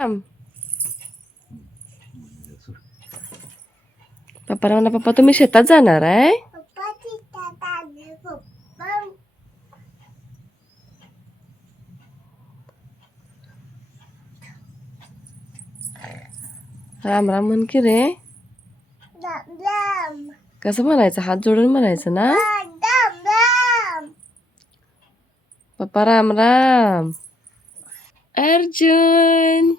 आम. पप्पाला म्हणा, पप्पा तुम्ही शेतात जाणार आहे? राम राम म्हण की रे. कसं म्हणायचं? हात जोडून म्हणायचं ना. पप्पा राम राम. अर्जुन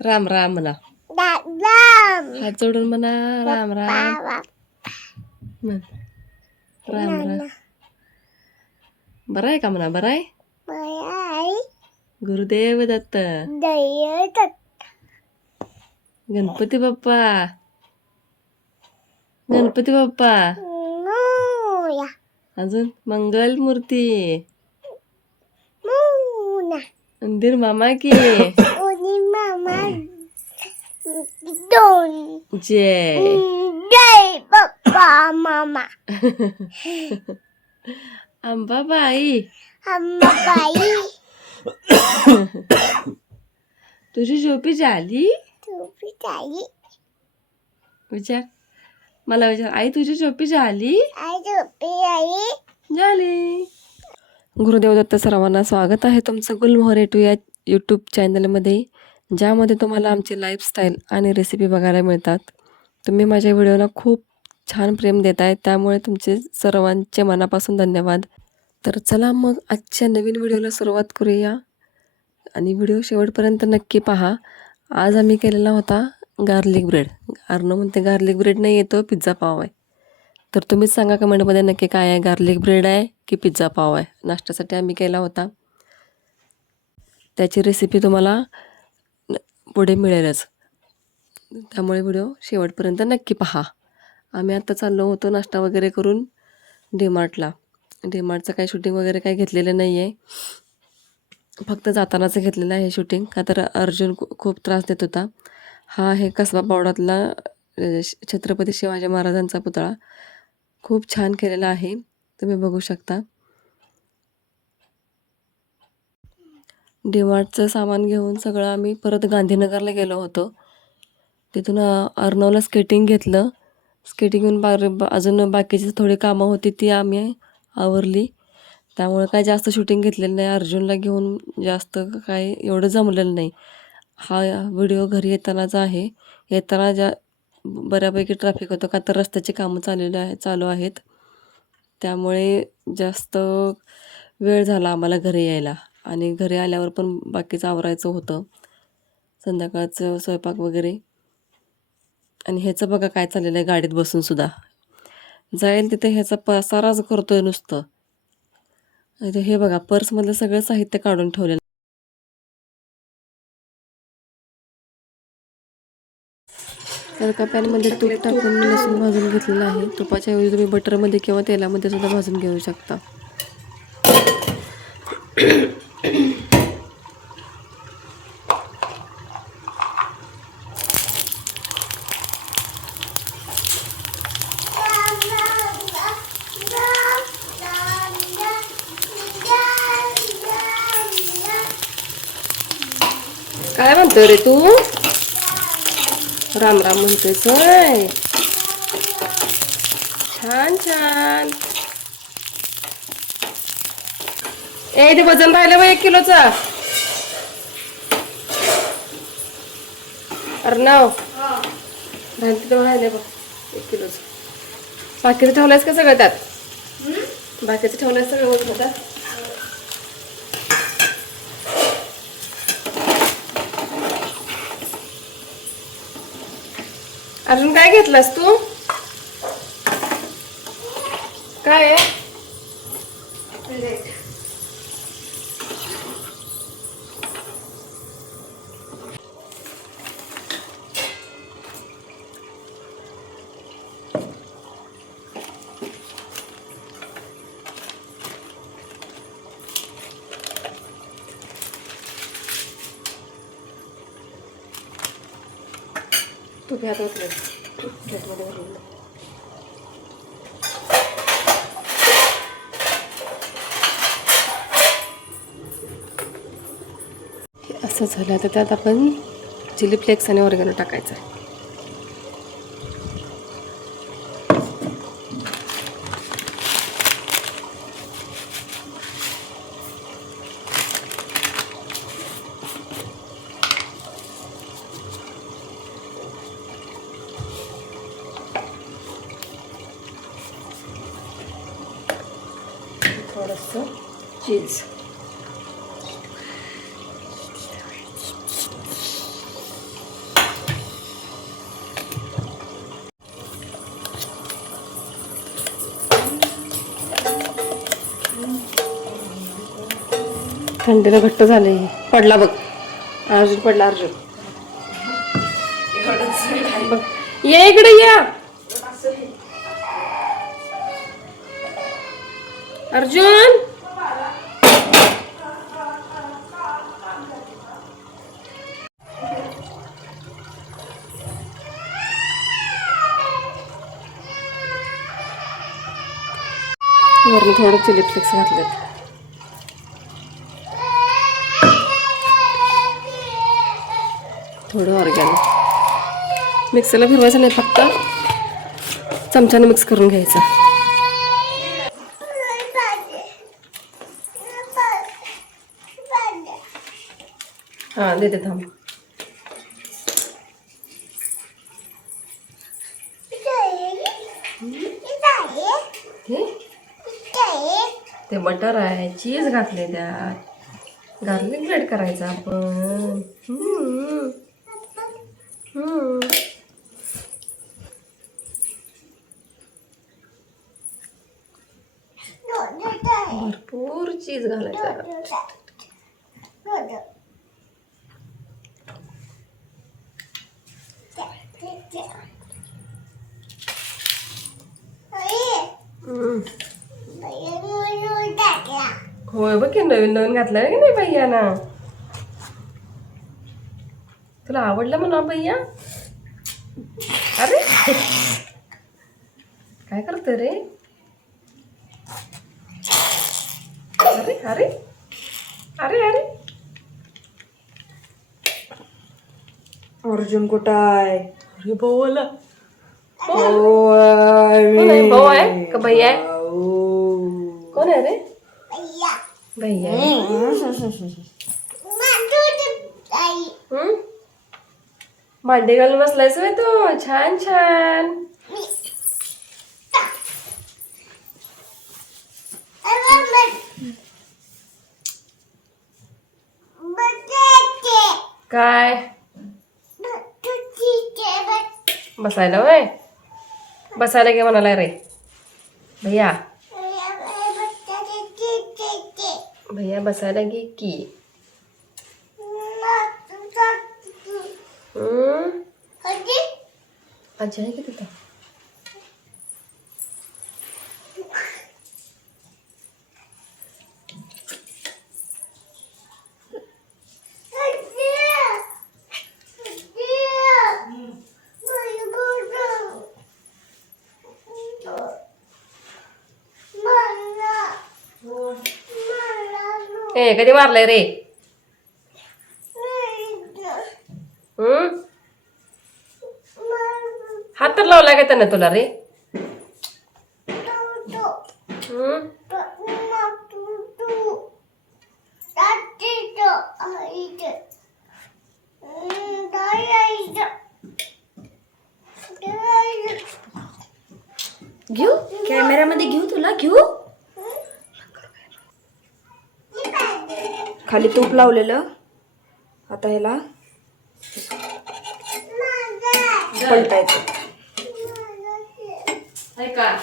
राम राम म्हणा. हात जोडून म्हणा राम राम. म्हण राम राम. बरं आहे का म्हणा? बरं आहे. गुरुदेव दत्त. गणपती बाप्पा. गणपती बाप्पा. अजून मंगल मूर्ती. मंदिर मामा की. जय जय बाप्पा मामा. अंबाबाई. अंबाबाई. तुझी झोपी झाली? झोपी झाली. विचार मला, विचार आई तुझी झोपी झाली? आई झोपी झाली. गुरुदेव दत्त सर्वांना स्वागत आहे तुमचं गुलमोहर टू या यूट्यूब चॅनलमध्ये, ज्यामध्ये तुम्हाला आमची लाईफस्टाईल आणि रेसिपी बघायला मिळतात. तुम्ही माझ्या व्हिडिओला खूप छान प्रेम देत आहे, त्यामुळे तुमचे सर्वांचे मनापासून धन्यवाद. तर चला मग आजच्या नवीन व्हिडिओला सुरुवात करूया आणि व्हिडिओ शेवटपर्यंत नक्की पहा. आज आम्ही केलेला होता गार्लिक ब्रेड. अर्नो म्हणते गार्लिक ब्रेड नाही येतो, पिझ्झा पाव आहे. तर तुम्हीच सांगा कमेंटमध्ये नक्की काय आहे, गार्लिक ब्रेड आहे की पिझ्झा पाव आहे. नाश्त्यासाठी आम्ही केला होता, त्याची रेसिपी तुम्हाला पुढे मिळेलच, त्यामुळे व्हिडिओ शेवटपर्यंत नक्की पहा. आम्ही आत्ता चाललो होतो नाश्ता वगैरे करून डीमार्टला. डीमार्टचं काही शूटिंग वगैरे काही घेतलेलं नाही आहे, फक्त जातानाचं घेतलेलं आहे शूटिंग. का तर अर्जुन खूप त्रास देत होता. हा आहे कसबा पावडातला छत्रपती शिवाजी महाराजांचा पुतळा. खूप छान केलेला आहे, तुम्ही बघू शकता. डीमार्टचं सामान घेऊन सगळं आम्ही परत गांधीनगरला गेलो होतो. तिथून अर्नवला स्केटिंग घेतलं. स्केटिंग अजून बाकीची थोडी कामं होती ती आम्ही आवरली. त्यामुळे काय जास्त शूटिंग घेतलेलं नाही. अर्जुनला घेऊन जास्त काय एवढं जमलेलं नाही. हा व्हिडिओ घरी येतानाचा आहे. येताना बऱ्यापैकी ट्रॅफिक होतं, का तर रस्त्याची कामं चालू आहेत. त्यामुळे जास्त वेळ झाला आम्हाला घरी यायला, आणि घरी आल्यावर पण बाकीचं आवरायचं होतं, संध्याकाळचं स्वयंपाक वगैरे. आणि ह्याचं बघा काय चाललेलं आहे, गाडीत बसून सुद्धा जाईल तिथे ह्याचा पसाराच करतोय नुसतं. हे बघा पर्समधलं सगळं साहित्य काढून ठेवलेलं. तर एका पॅनमध्ये तूप टाकून लसूण भाजून घेतलेलं आहे. तुपाच्या ऐवजी तुम्ही बटरमध्ये किंवा तेलामध्ये सुद्धा भाजून घेऊ शकता. काय म्हणतोय रे तू? राम राम म्हणतोयस होय? छान छान. ते वजन राहिलं बा 1 किलोचं. अर्णव राहिले बघ 1 किलोचं. बाकीचं ठेवलंयस का सगळं त्यात? बाकीचं ठेवलंयस सगळं वजन त्यात? अजून काय घेतलंस तू? काय आहे? तू घ्या प्लेटमध्ये भरून. मस्त झालं. आता त्यात आपण चिली फ्लेक्स आणि ऑर्गॅनो टाकायचं आहे. थोडंसं चीज. थंडीला घट्ट झाले. पडला बघ अर्जुन, पडला अर्जुन बघ. ये इकडे या अर्जुन. वरून थोडं चिली फ्लेक्स घातलेत. थोडं ऑर्गॅनो. मिक्सरला फिरवायचं नाही, फक्त चमच्याने मिक्स करून घ्यायचं. हां देते थांब. ते बटर आहे, चीज घातले त्यात, गार्लिक ब्रेड करायचं आपण. भरपूर चीज घालायचं. होय बघ की नवीन नवीन घातलं की नाही भैया ना. तुला आवडलं म्हणा भैया. अरे काय करतोय रे. अरे अरे अरे अरे अर्जुन कुठं आहे? अरे भाऊ आला. कोण आहे? भाऊ आहे का भैया आहे? कोण आहे रे? भैया. भांडे घालून बसलायस होय तू. छान छान. काय बसायला होय? बसायला घे म्हणाला रे भैया. भैया बसायला घे की. आजी आहे की तिथं? ए कधी मारलंय रे? हात तर लावला का त्यानं तुला रे? घेऊ कॅमेऱ्यामध्ये घेऊ तुला घेऊ. खाली तूप लावलेलं. आता ह्याला पलटायचं. का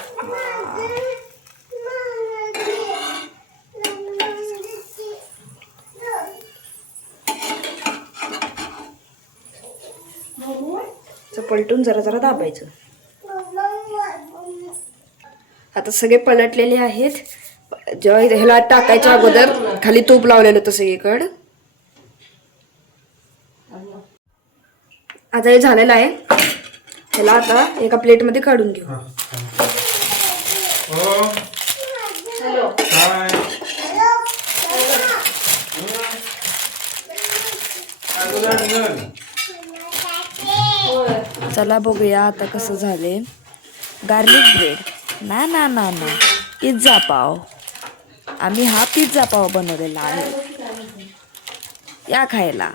पलटून जरा जरा दाबायचं. आता सगळे पलटलेले आहेत. जेव्हा ह्याला टाकायच्या अगोदर खाली तूप लावलेलं होतं सगळीकडं. आता हे झालेलं आहे. ह्याला आता एका प्लेटमध्ये काढून घेऊ. चला बघूया आता कसं झाले. गार्लिक ब्रेड ना ना ना ना पिझ्झा पाव. आम्ही हा पिझ्झा पाव बनवलेला आहे, या खायला.